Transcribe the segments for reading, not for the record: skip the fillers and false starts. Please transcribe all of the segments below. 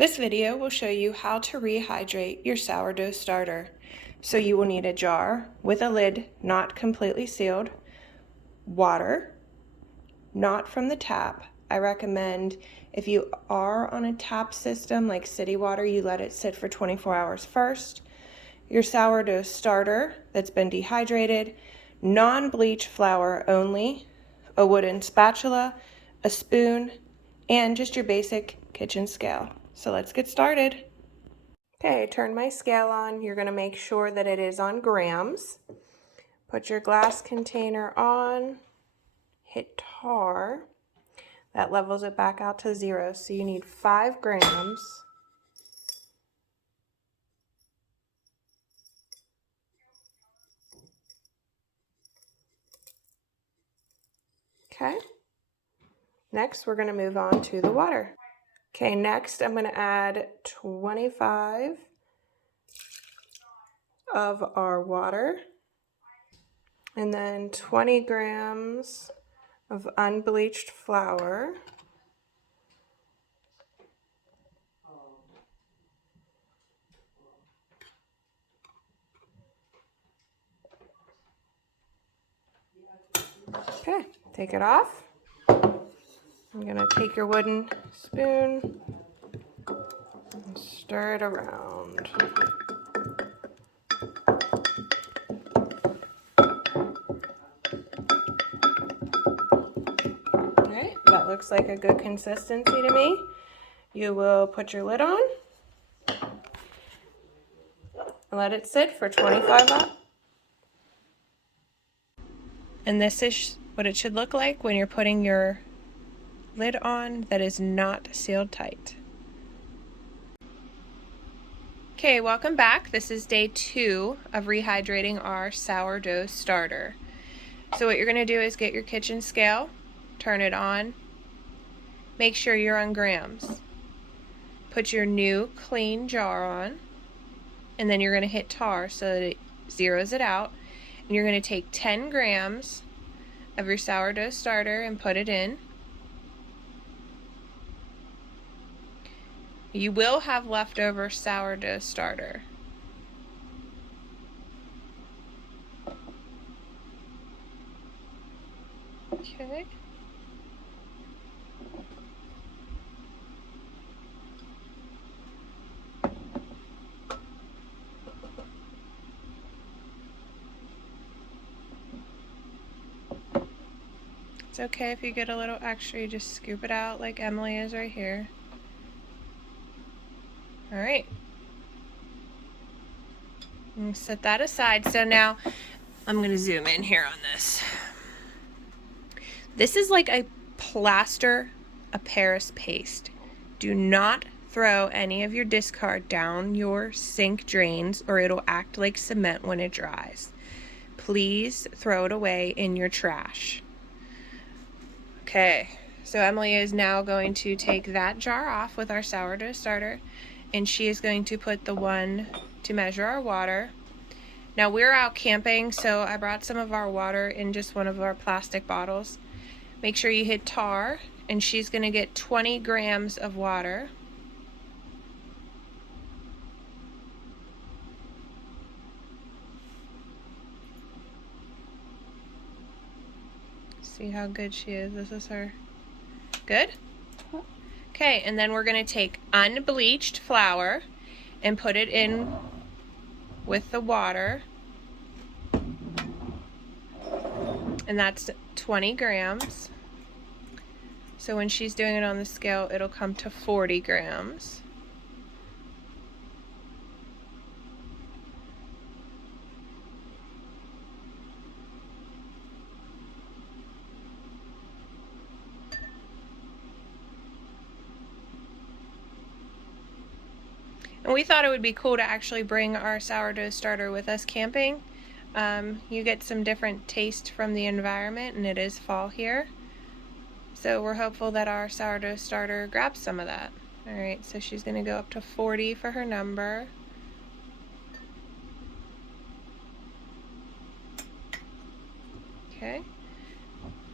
This video will show you how to rehydrate your sourdough starter. So you will need a jar with a lid not completely sealed, water, not from the tap. I recommend if you are on a tap system like city water, you let it sit for 24 hours first. Your sourdough starter that's been dehydrated, non-bleach flour only, a wooden spatula, a spoon, and just your basic kitchen scale. So let's get started. Okay, turn my scale on. You're going to make sure that it is on grams. Put your glass container on, hit tar. That levels it back out to 0, so you need 5 grams. Okay. Next, we're going to move on to the water. Okay, next I'm going to add 25 of our water and then 20 grams of unbleached flour. Okay, take it off. I'm going to take your wooden spoon and stir it around. Okay, that looks like a good consistency to me. You will put your lid on and let it sit for 25 minutes. And this is what it should look like when you're putting your lid on that is not sealed tight. Okay, welcome back. This is day 2 of rehydrating our sourdough starter. So what you're going to do is get your kitchen scale, turn it on, make sure you're on grams. Put your new clean jar on, and then you're going to hit tar so that it zeroes it out. And you're going to take 10 grams of your sourdough starter and put it in. You will have leftover sourdough starter. Okay. It's okay if you get a little extra, you just scoop it out like Emily is right here. Alright. Set that aside. So now I'm going to zoom in here on this. This is like a plaster of Paris paste. Do not throw any of your discard down your sink drains or it'll act like cement when it dries. Please throw it away in your trash. Okay, so Emily is now going to take that jar off with our sourdough starter, and she is going to put the one to measure our water. Now we're out camping, so I brought some of our water in just one of our plastic bottles. Make sure you hit tar, and she's going to get 20 grams of water. See how good she is. This is her. Good? Okay, and then we're going to take unbleached flour and put it in with the water. And that's 20 grams. So when she's doing it on the scale, it'll come to 40 grams. And we thought it would be cool to actually bring our sourdough starter with us camping. You get some different taste from the environment, and it is fall here. So we're hopeful that our sourdough starter grabs some of that. Alright, so she's going to go up to 40 for her number. Okay.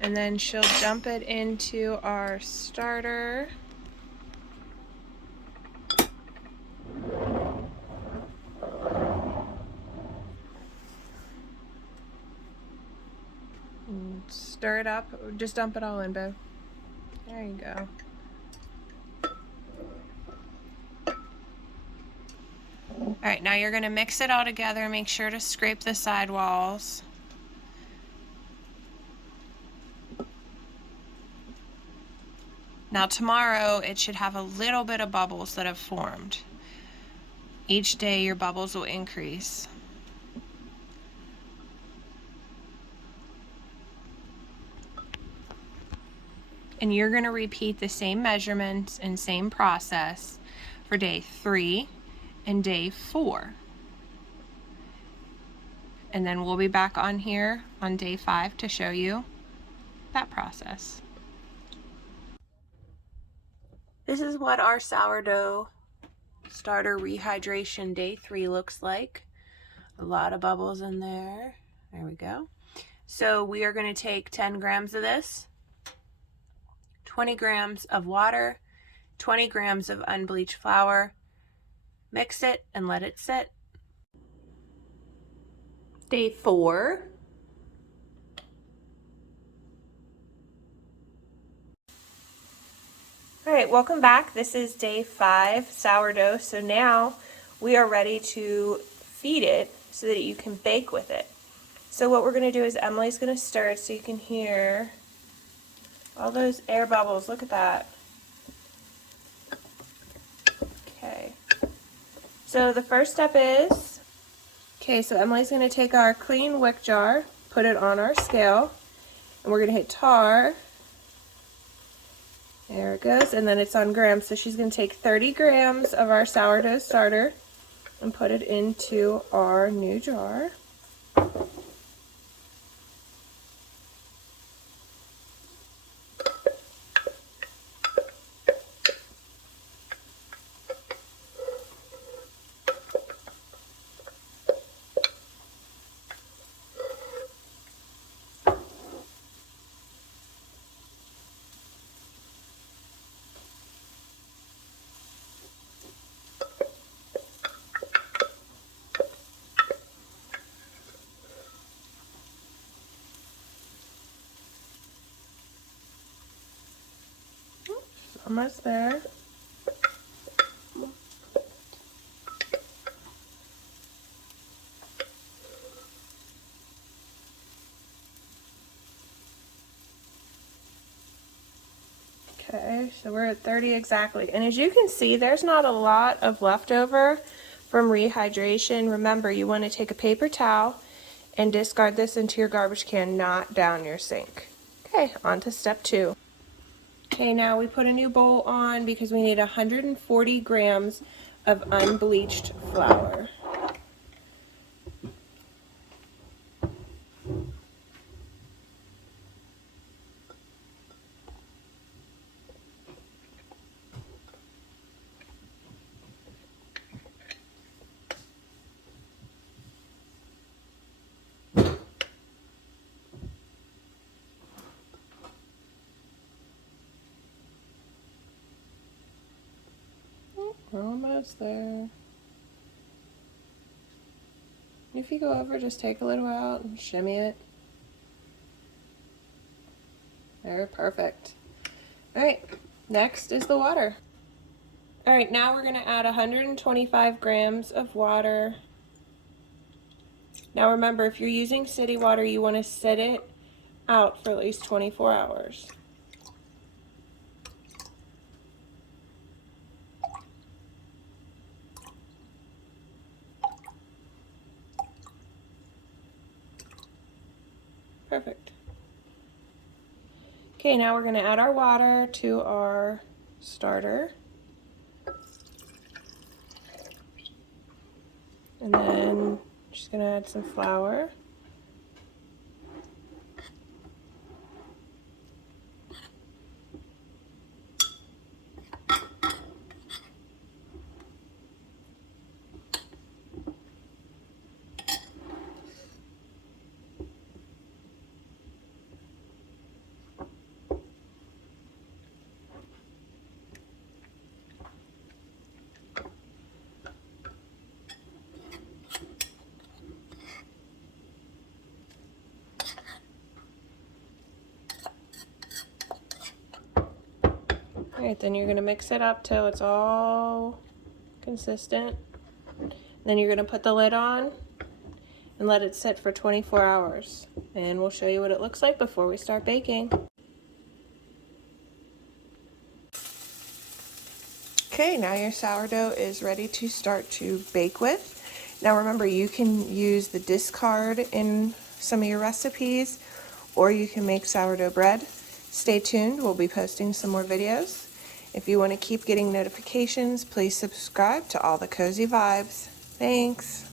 And then she'll dump it into our starter. stir it up. Just dump it all in, Bo. There you go. All right, now you're gonna mix it all together. Make sure to scrape the side walls. Now tomorrow, it should have a little bit of bubbles that have formed. Each day your bubbles will increase. And you're gonna repeat the same measurements and same process for day 3 and day 4. And then we'll be back on here on day 5 to show you that process. This is what our sourdough starter rehydration day 3 looks like. A lot of bubbles in there. There we go. So we are going to take 10 grams of this, 20 grams of water, 20 grams of unbleached flour, mix it and let it sit. Day 4. All right, welcome back. This is day 5, sourdough. So now we are ready to feed it so that you can bake with it. So what we're going to do is Emily's going to stir it so you can hear all those air bubbles. Look at that. Okay. So the first step is, so Emily's going to take our clean wick jar, put it on our scale, and we're going to hit tar. There it goes, and then it's on grams. So she's going to take 30 grams of our sourdough starter and put it into our new jar. Almost there. Okay, so we're at 30 exactly. And as you can see, there's not a lot of leftover from rehydration. Remember, you want to take a paper towel and discard this into your garbage can, not down your sink. Okay, on to step 2. Okay, now we put a new bowl on because we need 140 grams of unbleached flour. We're almost there. If you go over, just take a little out and shimmy it. There, perfect. All right, next is the water. All right, now we're gonna add 125 grams of water. Now remember, if you're using city water, you wanna set it out for at least 24 hours. Perfect. Okay, now we're gonna add our water to our starter. And then just gonna add some flour. Alright, then you're going to mix it up till it's all consistent. Then you're going to put the lid on and let it sit for 24 hours. And we'll show you what it looks like before we start baking. Okay, now your sourdough is ready to start to bake with. Now remember, you can use the discard in some of your recipes, or you can make sourdough bread. Stay tuned, we'll be posting some more videos. If you want to keep getting notifications, please subscribe to All the Cozy Vibes. Thanks!